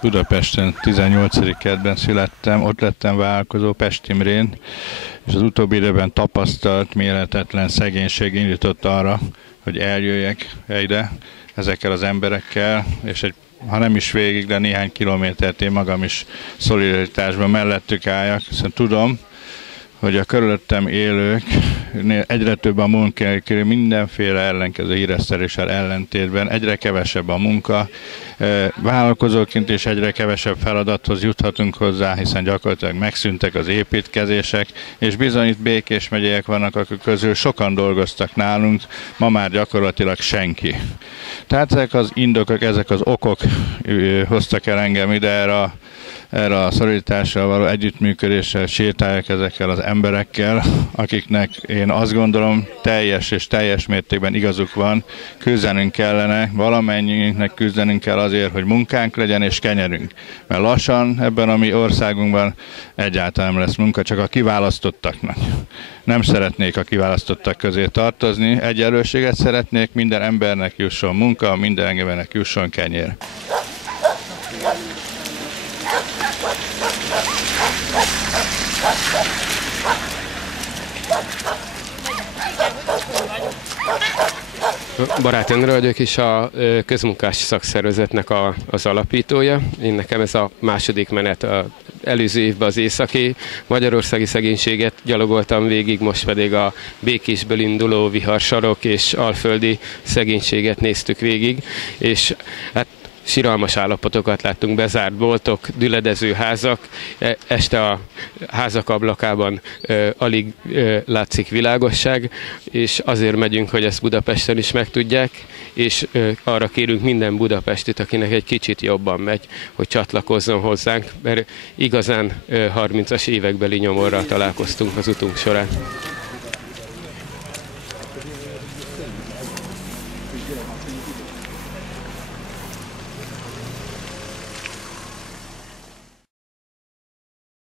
Budapesten 18. kerületben születtem, ott lettem vállalkozó Pest Imrén, és az utóbbi időben tapasztalt mérhetetlen szegénység indított arra, hogy eljöjjek ide ezekkel az emberekkel, és ha nem is végig, de néhány kilométert én magam is szolidaritásban mellettük álljak, hiszen tudom, hogy a körülöttem élők egyre több a munkanélküli, mindenféle ellenkező híreszteléssel ellentétben, egyre kevesebb a munka, vállalkozóként is egyre kevesebb feladathoz juthatunk hozzá, hiszen gyakorlatilag megszűntek az építkezések, és bizony itt Békés megyék vannak, akik közül sokan dolgoztak nálunk, ma már gyakorlatilag senki. Tehát ezek az indokok, ezek az okok hoztak el engem ide erre a szolidaritással való együttműködéssel, sétálják ezekkel az emberekkel, akiknek én azt gondolom teljes mértékben igazuk van, küzdenünk kellene, valamennyiünknek küzdenünk kell azért, hogy munkánk legyen és kenyerünk. Mert lassan ebben a mi országunkban egyáltalán nem lesz munka, csak a kiválasztottaknak. Nem szeretnék a kiválasztottak közé tartozni, egyenlőséget szeretnék, minden embernek jusson munka, minden embernek jusson kenyér. Baráti Endre vagyok, és a közmunkás szakszervezetnek az alapítója. Én nekem ez a második menet. Az előző évben az északi magyarországi szegénységet gyalogoltam végig, most pedig a Békésből induló viharsarok és alföldi szegénységet néztük végig, és hát siralmas állapotokat láttunk, bezárt boltok, düledező házak, este a házak ablakában alig látszik világosság, és azért megyünk, hogy ezt Budapesten is megtudják, és arra kérünk minden budapestit, akinek egy kicsit jobban megy, hogy csatlakozzon hozzánk, mert igazán 30-as évekbeli nyomorral találkoztunk az utunk során.